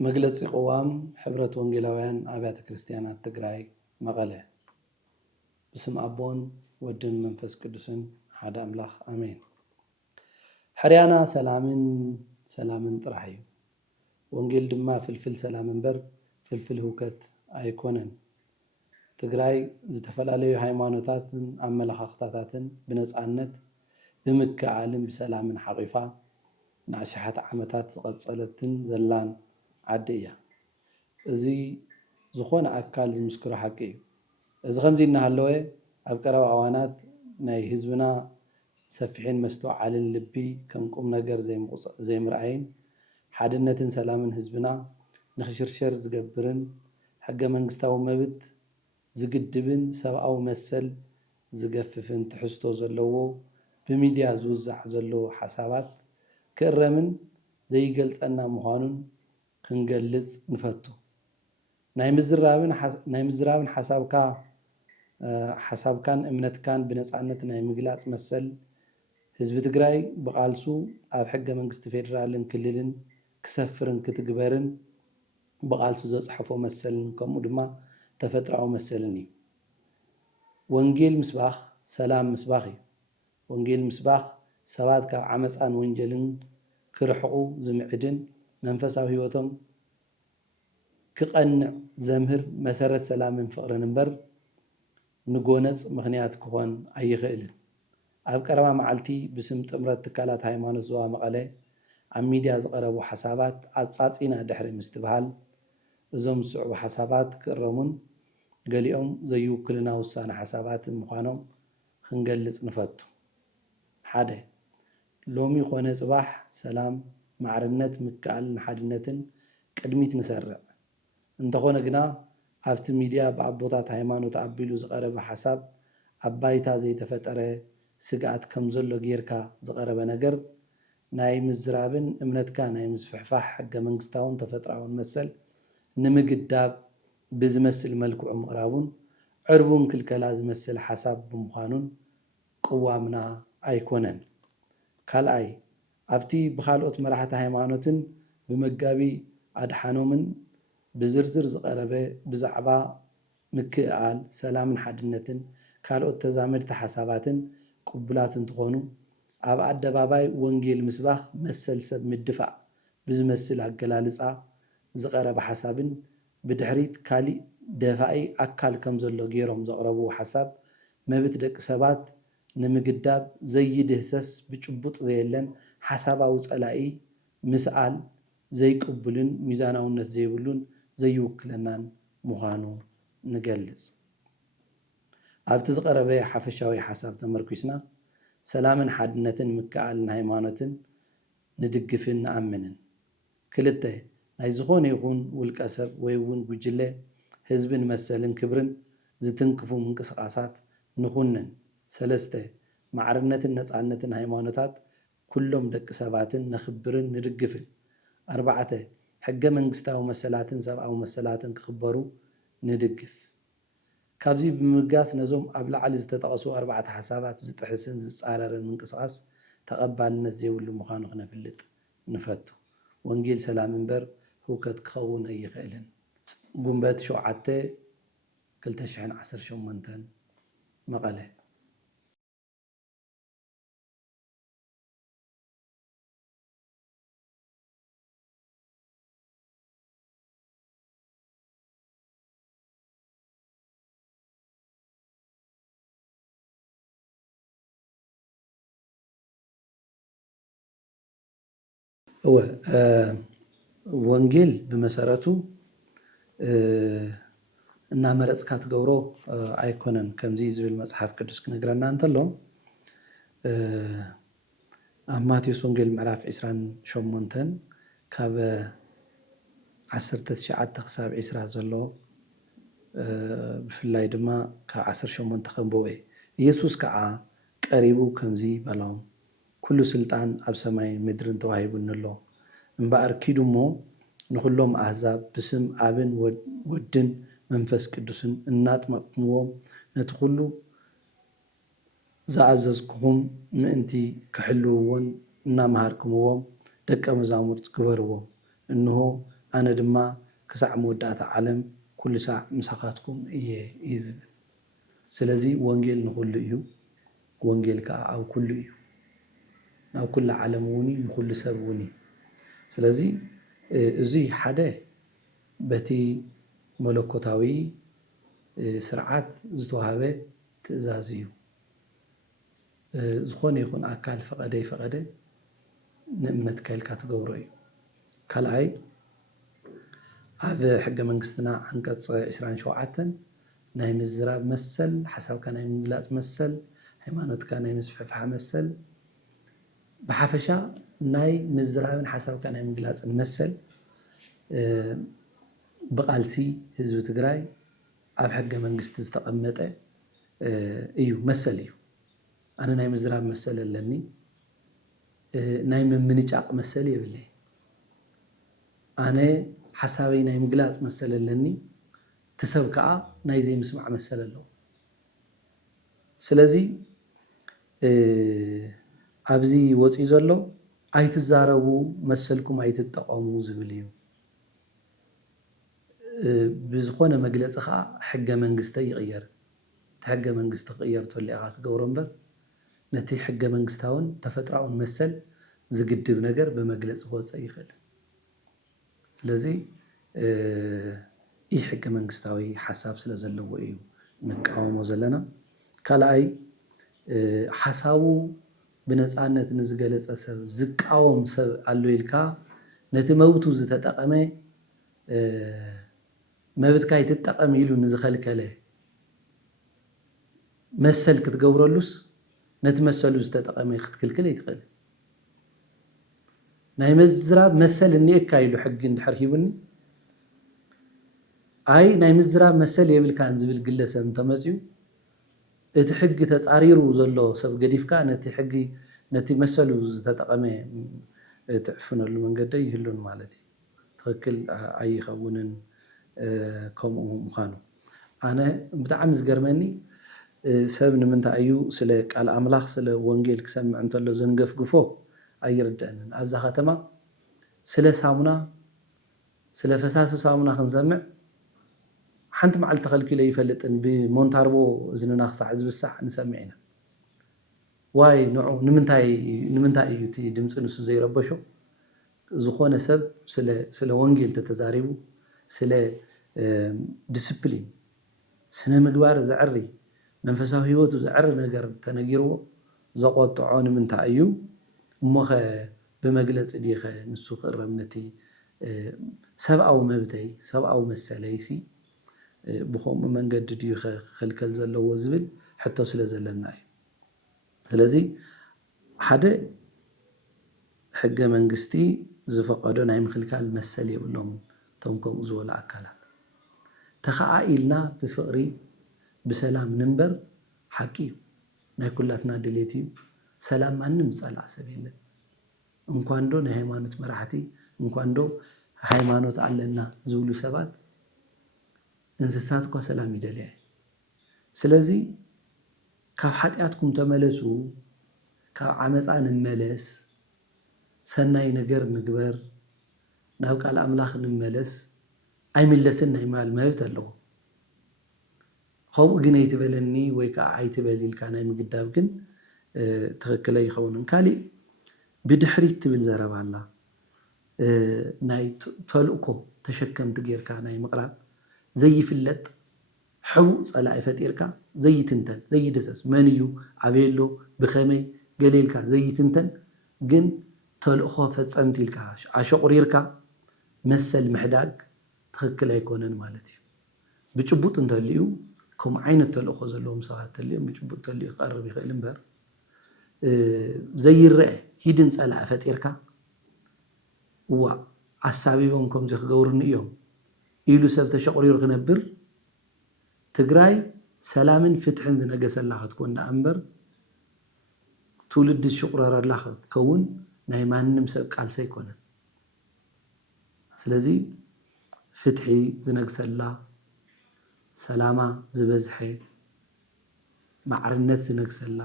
مجلس قوام حبرة وانجيلاويان أبيات كريستيانات تجراي مقالة بسم أبون ودن منفس قدسن حدا أملاخ آمين. حريانا سلامن طرحي وانجيل دما فلفل سلامن بر فلفل هوكت أيكونن تجراي زتفلالي هايمانوتاتن أملاخاتاتن بنصعنت بمكة عالم بسلامن حقيفة نعشحات عمتات قصلتن زلان عدية زي زخون أكال زمسكرو حقي إذا خمزي إنها أب قرب أوانات ناي حزبنا سفحين مستوى على اللبي كنقوم نجر زي مرعين حادنة سلامن حزبنا نخشرشر زقبرن حق منقستاو مبت زقدبن سبعو مسل زقففن تحستو زلوو بميديا زوزع زلو حسابات كرمن زي قلت أنا مهانون خنجلز نفتو ناي مزرابن حساب كان امنت كان بنصعنت ناي مجلاص مسل حزب تግራይ بقالسو ኣብ ሕገ መንግስቲ ፌደራልን ክልልን ክሰፍርን ክትግበርን بقالسو ዘጽሕፎ መሰልን ከምኡ ድማ ተፈጥራዊ መሰልን እዩ ወንጌል ምስባኽ ሰላም ምስባኽ እዩ ወንጌል ምስባኽ ሰባት ካብ ዓመፃን ወንጀልን ክርሕቁ ዝምዕድን መንፈሳዊ ህይወቶም ክቐንዕ ዘምህር መሰረት ሰላምን ፍቅርን እምበር ንጎነፅ ምክንያት ክኾን ኣይኽእልን ኣብ ቀረባ መዓልቲ ብስም ጥምረት ትካላት ሃይማኖት ዞባ መቐለ ኣብ ሚድያ ዝቐረቡ ሓሳባት ኣጻጺና ድሕሪ ምስትበሃል እዞም ዝስዕቡ ሓሳባት ክእረሙን ገሊኦም ዘይውክልና ውሳነ ሓሳባት ምዃኖም ክንገልጽ ንፈቱ ሓደ ሎሚ ኮነ ጽባሕ ሰላም ማዕርነት ምክኣልን ሓድነትን ቅድሚት ንሰርዕ እንተኾነ ግና ኣብቲ ሚድያ ብኣቦታት ሃይማኖት ኣቢሉ ዝቐረበ ሓሳብ ኣባይታ ዘይተፈጠረ ስግኣት ከም ዘሎ ጌርካ ዝቐረበ ነገር ናይ ምዝራብን እምነትካ ናይ ምስፍሕፋሕ ሕገ መንግስታውን ተፈጥራውን መሰል ንምግዳብ ብዝመስል መልክዑ ምቕራቡን ዕርቡን ክልከላ ዝመስል ሓሳብ ብምዃኑን ቅዋምና ኣይኮነን ካልኣይ ኣብቲ ብኻልኦት መራሕቲ ሃይማኖትን ብመጋቢ ኣድሓኖምን ብዝርዝር ዝቐረበ ብዛዕባ ምክኣል ሰላምን ሓድነትን ካልኦት ተዛመድቲ ሓሳባትን ቅቡላት እንትኾኑ ኣብ ኣደባባይ ወንጌል ምስባኽ መሰል ሰብ ምድፋዕ ብዝመስል ኣገላልፃ ዝቐረበ ሓሳብን ብድሕሪት ካሊእ ደፋኢ ኣካል ከም ዘሎ ገይሮም ዘቕረቡ ሓሳብ መብት ደቂ ሰባት ንምግዳብ ዘይድህሰስ ብጭቡጥ ዘየለን ሓሳባዊ ጸላኢ ምስኣል ዘይቅቡልን ሚዛናውነት ዘይብሉን ዘይውክለናን ምዃኑ ንገልጽ ኣብቲ ዝቐረበ ሓፈሻዊ ሓሳብ ተመርኪስና ሰላምን ሓድነትን ምክኣልን ሃይማኖትን ንድግፍን ንኣምንን ክልተ ናይ ዝኾነ ይኹን ውልቀ ሰብ ወይ እውን ጉጅለ ህዝብን መሰልን ክብርን ዝትንክፉ ምንቅስቃሳት ንኹንን ሰለስተ ማዕርነትን ነፃነትን ሃይማኖታት ኩሎም ደቂ ሰባትን ነኽብርን ንድግፍን ኣርባዕተ ሕገ መንግስታዊ መሰላትን ሰብኣዊ መሰላትን ክኽበሩ ንድግፍ ካብዚ ብምጋስ ነዞም ኣብ ላዕሊ ዝተጠቐሱ ኣርባዕተ ሓሳባት ዝጥሕስን ዝጻረርን ምንቅስቃስ ተቐባልነት ዘይብሉ ምዃኑ ክነፍልጥ ንፈቱ ወንጌል ሰላም እምበር ህውከት ክኸውን ኣይኽእልን ጉንበት 7 2018 መቐለ ወንጌል ብመሰረቱ እና መረጽካ ትገብሮ ኣይኮነን ከምዚ ዝብል መጽሓፍ ቅዱስ ክነግረና እንተሎ ኣብ ማቴዎስ ወንጌል ምዕራፍ 28 ካብ 19 ክሳብ 20 ዘሎ ብፍላይ ድማ ካብ 18 ከንብቦ ኢየሱስ ከዓ ቀሪቡ ከምዚ በሎም ኩሉ ስልጣን ኣብ ሰማይ ምድርን ተዋሂቡኒ ኣሎ እምበኣር ኪዱ እሞ ንኩሎም ኣህዛብ ብስም ኣብን ወድን መንፈስ ቅዱስን እናጥመቕኩምዎም ነቲ ኩሉ ዝኣዘዝኩኹም ምእንቲ ክሕልውዎን እናምሃርኩምዎም ደቀ መዛሙርት ግበርዎ እንሆ أنا دما كسع مودات عالم كل ساعة مساقاتكم يزب سلازي وانجيل نقول له وانجيل أو كل أو كل عالم وني كل سب وني سلازي زي حدا بتي ملكوتاوي سرعات زتوهابه تأزازيو زخوني يكون أكال فقده نأمنت كايل كاتقوري كالاي هذا حق منقستنا عنقص 27 ناي مزراب مسل حساب كان ناي مجلاص مسل هيمانوت كان ناي مسفحفح مسل بحفشا ناي مزراب حساب كان ناي مجلاص مسل بقالسي حزب تግራይ ኣብ ሕገ መንግስቲ ዝተቐመጠ እዩ መሰል እዩ ኣነ ናይ ምዝራብ መሰል ኣለኒ ናይ ምምንጫቅ መሰል የብለይ ኣነ ሓሳበይ ናይ ምግላጽ መሰል ኣለኒ ትሰብ ከዓ ናይ ዘይምስማዕ መሰል ኣለዎ ስለዚ ኣብዚ ወፂ ዘሎ ኣይትዛረቡ መሰልኩም ኣይትጠቀሙ ዝብል እዩ بزخونة مجلس حق منجستي يغير تحق منجست غير تولي تقور أمبر نتي حق منجستاون تفترعون مسل زقد بنجر بمجلس هو سيخل سلازي حق منجستاوي حساب سلازلو إيو نقاوم وزلنا كالاي حسابو بنصانت نزغلص سب زقاوم سب አሉ ይልካ ነቲ መብቱ ዝተጠቀመ መብትካ ይተጠቀም ኢሉ ንዝኸልከለ መሰል ክትገብረሉስ ነቲ መሰሉ ዝተጠቀመ ክትክልክል ይትኽእል ናይ ምዝራብ መሰል እንየካ ኢሉ ሕጊ እንድሕርሂቡኒ አይ ናይ ምዝራብ መሰል የብልካን ዝብል ግለሰብ እንተመፅዩ እቲ ሕጊ ተጻሪሩ ዘሎ ሰብ ገዲፍካ ነቲ ሕጊ ነቲ መሰሉ ዝተጠቀመ ትዕፍነሉ መንገዲ ይህሉን ማለት እዩ ትክክል ኣይኸውንን ከምኡ ምዃኑ ኣነ ብጣዕሚ ዝገርመኒ ሰብ ንምንታይ እዩ ስለ ቃል ኣምላኽ ስለ ወንጌል ክሰምዕ እንተሎ ዘንገፍግፎ ኣይርድአንን ኣብዛ ከተማ ስለ ሳሙና ስለ ፈሳሲ ሳሙና ክንሰምዕ ሓንቲ መዓልቲ ተኸልኪለ ይፈልጥን ብሞንታርቦ እዝንና ክሳዕ ዝብሳዕ ንሰምዕ ኢና ዋይ ንዑ ንምንታይ እዩ እቲ ድምፂ ንሱ ዘይረበሾ ዝኾነ ሰብ ስለ ወንጌል ተተዛሪቡ ስለ ዲስፕሊን ስነ ምግባር ዝዕሪ መንፈሳዊ ህይወቱ ዝዕሪ ነገር ተነጊርዎ ዘቆጥዖ ንምንታይ እዩ እሞኸ ብመግለፂ ዲኸ ንሱ ክእረም ነቲ ሰብኣዊ መብተይ ሰብኣዊ መሰለይሲ ብኸምኡ መንገዲ ድዩ ክኽልከል ዘለዎ ዝብል ሕቶ ስለ ዘለና እዩ ስለዚ ሓደ ሕገ መንግስቲ ዝፈቀዶ ናይ ምክልካል መሰል የብሎም ቶም ከምኡ ዝበሉ ኣካላት ተኸዓ ኢልና ብፍቅሪ ብሰላም ንንበር ሓቂ እዩ ናይ ኩላትና ድሌት እዩ ሰላም ማንም ዝፀልዓ ሰብ የለን እንኳን ዶ ናይ ሃይማኖት መራሕቲ እንኳን ዶ ሃይማኖት ኣለና ዝብሉ ሰባት እንስሳት እኳ ሰላም ይደልያ ስለዚ ካብ ሓጢኣትኩም ተመለሱ ካብ ዓመፃ ንመለስ ሰናይ ነገር ንግበር ናብ ቃል ኣምላኽ ንመለስ ኣይምለስን ናይ ማል መብት ኣለዎ ከምኡ ግን ኣይትበለኒ ወይ ከዓ ኣይትበል ኢልካ ናይ ምግዳብ ግን ትክክል ኣይኸውንን ካሊእ ብድሕሪት ትብል ዘረባ ኣላ ናይ ተልእኮ ተሸከምቲ ጌርካ ናይ ምቕራብ ዘይፍለጥ ሕቡእ ፀላኢ ፈጢርካ ዘይትንተን ዘይድሰስ መን እዩ ኣበየሎ ብኸመይ ገሌልካ ዘይትንተን ግን ተልእኮ ፈፀምቲ ኢልካ ኣሸቁሪርካ መሰል ምሕዳግ ትክክል ኣይኮነን ማለት እዩ ብጭቡጥ እንተልዩ ከምኡ ዓይነት ተልእኮ ዘለዎም ሰባት እንተልዮም ብጭቡጥ ተልዩ ክቐርብ ይኽእል እምበር ዘይርአ ሂድን ፀላኢ ፈጢርካ እዋ ኣሳቢቦም ከምዚ ክገብሩኒ እዮም ኢሉ ሰብ ተሸቁሪሩ ክነብር ትግራይ ሰላምን ፍትሕን ዝነገሰላ ክትኮን ዳ እምበር ትውልዲ ዝሽቁረረላ ክትከውን ናይ ማንም ሰብ ቃልሲ ኣይኮነን ስለዚ ፍትሒ ዝነግሰላ ሰላማ ዝበዝሐ ማዕርነት ዝነግሰላ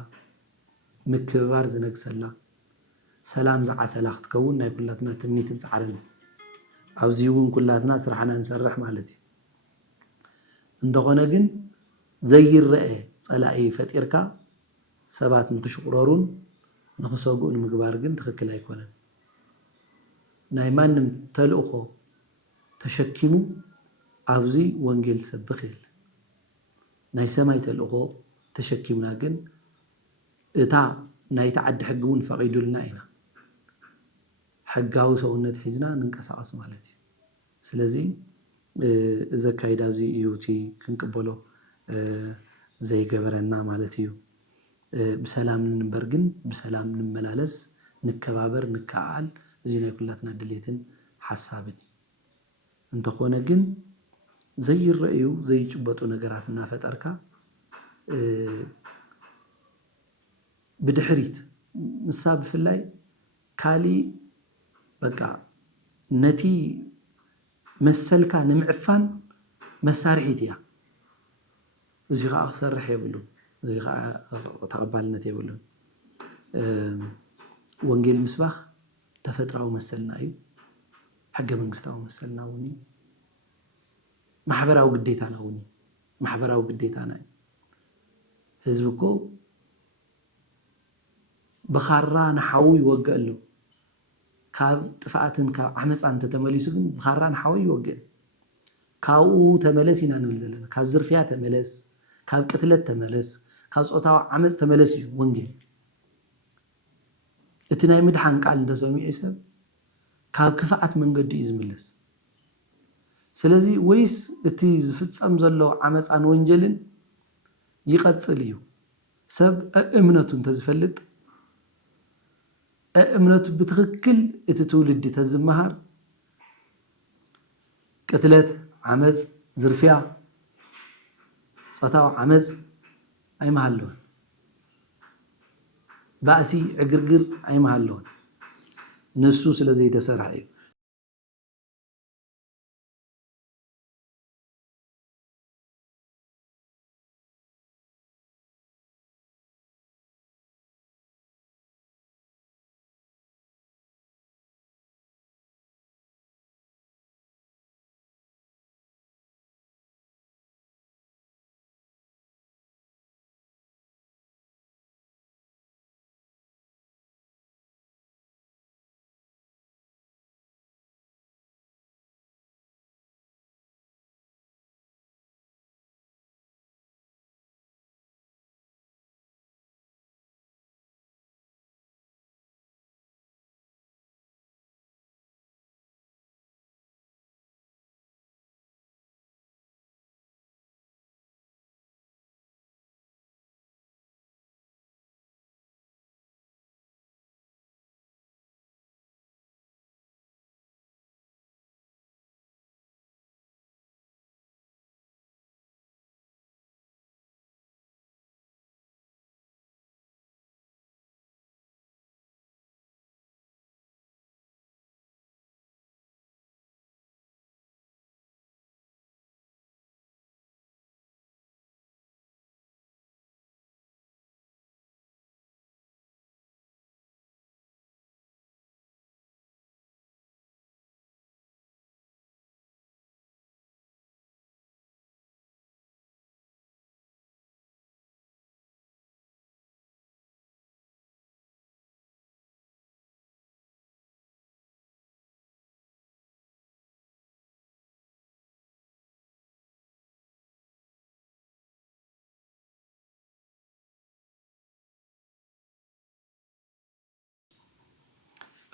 ምክብባር ዝነግሰላ ሰላም ዝዓሰላ ክትከውን ናይ ኩላትና ትምኒትን ፃዕርን أوزيون كلاتنا سرحنا نسرح مالتي انتقونا جن زي الرأي صلاقي فتيركا سبات نخشقرارون نخسوقون مقبار جن تخكل هيكونا نايمان تلقخو تشكيمو أوزي وانجيل سبخيل ناي سماي تلقخو تشكيمنا جن إتا ناي تعد حقون فقيدو لنا إنا حقاو سونت حزنا ننقصاص مالتي سلازي إذا كايدا زي يوتي كنقبلو زي جبرنا مالتيو بسلام نبرجن بسلام نملالس نكبابر نكعال زينا كلاتنا دليتن حسابن انت خونا جن زي الرأيو زي جبطو نقراتنا فتركا بدحريت مساب في الله كالي بقى نتي مسلكا نمعفان مسارعيتيا زي غا أخسر رح يبلون زي غا تقبلنا يبلون وانجيل مسبخ تفترعو مسلنا أيو حقا منقستاو مسلنا وني محبراو قديتانا وني محبراو قديتانا حزبكو بخارا نحاوي وقالو كاب تفاعتن كاب عمس أنت تمليسون بخارا نحاوي وقال كاو تملسينا نبلزلنا كاب زرفيا تملس كاب قتلت تملس كاب صوتاو عمس تملس ونجل اتناي مدحان قال انت سميع سب كاب كفاعت من قد يزملس سلازي ويس اتي زفصم زلو عمس عن ونجلن يقصل يو سب امنتو تزفلت امنتو بتخكل اتتولد تزمهر قتلت عمز زرفيا صتاو عمز اي محلون بأسي عقرقر اي محلون نسو سلازي تسرح ايو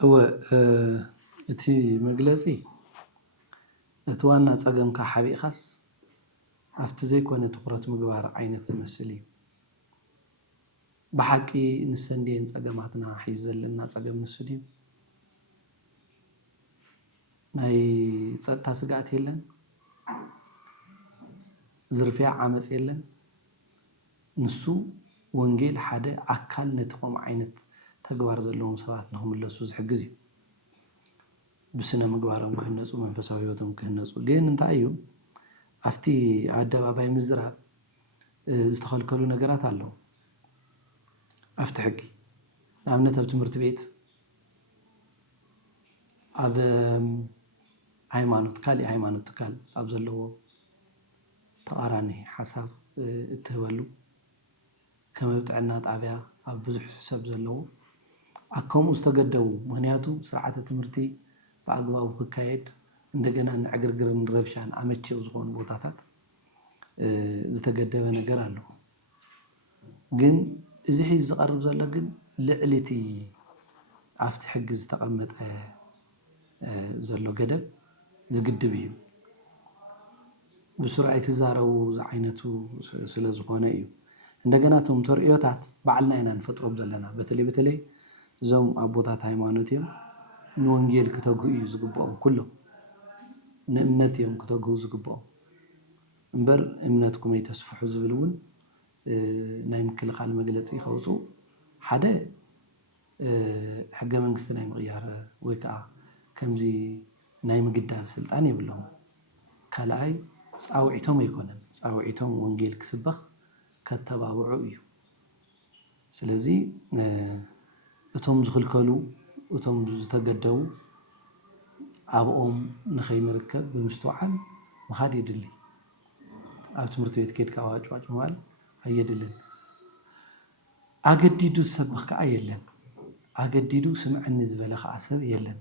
هو اتي مجلسي اتوانا تصقم كحبي خاص افت زي كونه تقرت مغبار عينت مسلي بحقي نسندين تصقماتنا حيزلنا تصقم مسدي ناي صتا سغات يلن زرفيا عمص يلن نسو ወንጌል ሓደ አካል ነጥቆም ዓይነት ተግባር ዘለዎም ሰባት ንኽምለሱ ዝሕግዝ እዩ ብስነ ምግባሮም ክህነፁ መንፈሳዊ ህይወቶም ክህነፁ ግን እንታይ እዩ ኣብቲ ኣደባባይ ምዝራብ ዝተኸልከሉ ነገራት ኣለዉ ኣብቲ ሕጊ ንኣብነት ኣብ ትምህርቲ ቤት ኣብ ሃይማኖት ካልእ ሃይማኖት ትካል ኣብ ዘለዎ ተቃራኒ ሓሳብ እትህበሉ ከም ጥዕና ጣብያ ኣብ ብዙሕ ሰብ ዘለዎ ከምኡ ዝተገደቡ ምክንያቱ ስርዓተ ትምህርቲ ብኣግባቡ ክካየድ እንደገና ንዕግርግርን ረብሻን ኣመቺው ዝኾኑ ቦታታት ዝተገደበ ነገር ኣሎ ግን እዚ ሒዝ ዝቐርብ ዘሎ ግን ልዕሊቲ ኣብቲ ሕጊ ዝተቐመጠ ዘሎ ገደብ ዝግድብ እዩ ብስርዓት ዝዛረቡ ዝዓይነቱ ስለ ዝኾነ እዩ እንደገና ቶም ተርእዮታት ባዕልና ኢና ንፈጥሮም ዘለና በተለይ እዞም ኣቦታት ሃይማኖት እዮም ንወንጌል ክተግኡ እዩ ዝግብኦም ኩሎም ንእምነት እዮም ክተግኡ ዝግብኦም እምበር እምነትኩም ኣይተስፍሑ ዝብል እውን ናይ ምክልኻል መግለፂ ከውፅኡ ሓደ ሕገ መንግስቲ ናይ ምቕያር ወይ ከዓ ከምዚ ናይ ምግዳብ ስልጣን የብሎም ካልኣይ ፃውዒቶም ኣይኮነን ፃውዒቶም ወንጌል ክስበኽ ከተባብዑ እዩ ስለዚ እቶም ዝኽልከሉ እቶም ዝተገደቡ ኣብኦም ንኸይንርከብ ብምስትውዓል ምኻድ የድሊ ኣብ ትምህርቲ ቤት ከይድካ ዋጭዋጭ ምባል ኣየድልን ኣገዲዱ ዝሰብኽ ከዓ የለን ኣገዲዱ ስምዐኒ ዝበለ ከዓ ሰብ የለን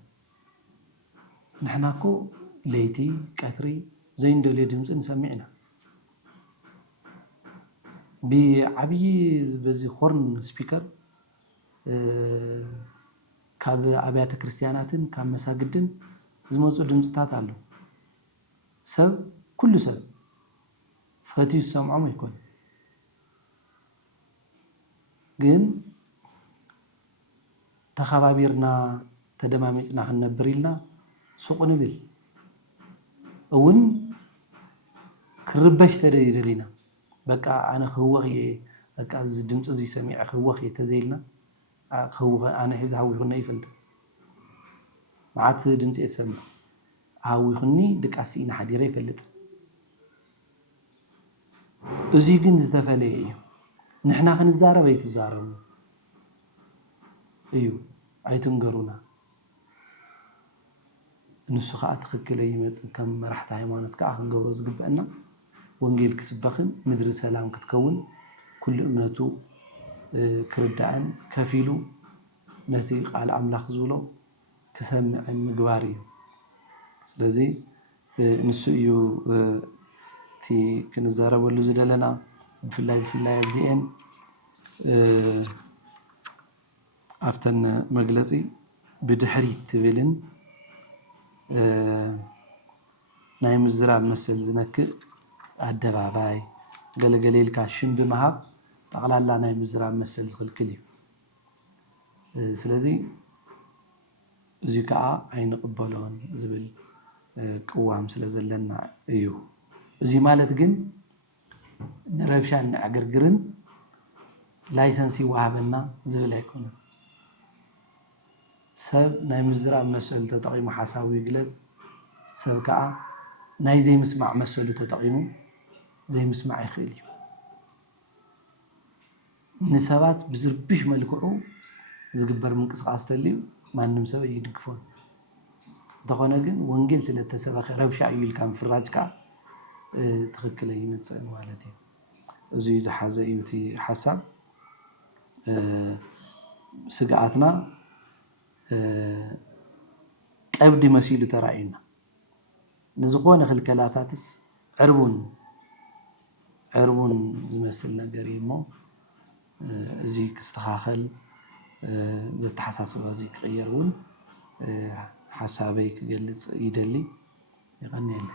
ንሕና እኮ ለይቲ ቀትሪ ዘይንደልዮ ድምፂ ንሰሚዕ ኢና ብዓብዪ በዚ ሆርን ስፒከር ካብ ኣብያተ ክርስቲያናትን ካብ መሳግድን ዝመፁ ድምፅታት ኣሎ ሰብ ኩሉ ሰብ ፈትዩ ዝሰምዖም ኣይኮን ግን ተኸባቢርና ተደማሚፅና ክንነብር ኢልና ሱቕ ንብል እውን ክርበሽ ተደሊና በቃ ኣነ ክህወኽ እየ በቃ እዚ ድምፂ እዚ ሰሚዐ ክህወኽ እየ ተዘይልና ክህወኽ ኣነ ሒዝ ሃዊኹኒ ይፈልጥ መዓት ድምፂ እየ ዝሰምዕ ሃዊኹኒ ድቃሲ ኢና ሓዲረ ይፈልጥ እዚ ግን ዝተፈለየ እዩ ንሕና ክንዛረብ ኣይትዛረቡ እዩ ኣይትንገሩና ንሱ ከዓ ትኽክል ይመፅእ ከም መራሕቲ ሃይማኖት ከዓ ክንገብሮ ዝግበአና ወንጌል ክስበኽን ምድሪ ሰላም ክትከውን ኩሉ እምነቱ ክርዳእን ከፊሉ ነቲ ቃል ኣምላኽ ዝብሎ ክሰምዕን ምግባር እዩ ስለዚ ንሱ እዩ እቲ ክንዛረበሉ ዝደለና ብፍላይ ኣብዚአን ኣፍተን መግለፂ ብድሕሪት ትብልን ናይ ምዝራብ መሰል ዝነክእ ኣደባባይ ገለገለ ኢልካ ሽም ብምሃብ ጠቕላላ ናይ ምዝራብ መሰል ዝኽልክል እዩ ስለዚ እዚ ከዓ ኣይንቕበሎን ዝብል ቅዋም ስለ ዘለና እዩ እዚ ማለት ግን ንረብሻን ንዕግርግርን ላይሰንስ ይወሃበና ዝብል ኣይኮነን ሰብ ናይ ምዝራብ መሰል ተጠቂሙ ሓሳቡ ይግለጽ ሰብ ከዓ ናይ ዘይምስማዕ መሰሉ ተጠቂሙ ዘይምስማዕ ይኽእል እዩ ንሰባት ብዝርብሽ መልክዑ ዝግበር ምንቅስቃስ ተልዩ ማንም ሰብ ይድግፎን እንተኾነ ግን ወንጌል ስለተሰበኸ ረብሻ እዩ ኢልካ ምፍራጅ ከዓ ትኽክል ይመፅእ ማለት እዩ እዚ ዝሓዘ እዩ እቲ ሓሳብ ስግኣትና ቀብዲ መሲሉ ተራእዩና ንዝኾነ ክልከላታትስ ዕርቡን ዝመስል ነገር እዩ እሞ እዚ ክስተኻኸል ዘተሓሳስባ እዚ ክቕየር እውን ሓሳበይ ክገልጽ ይደሊ ይቐኒየለ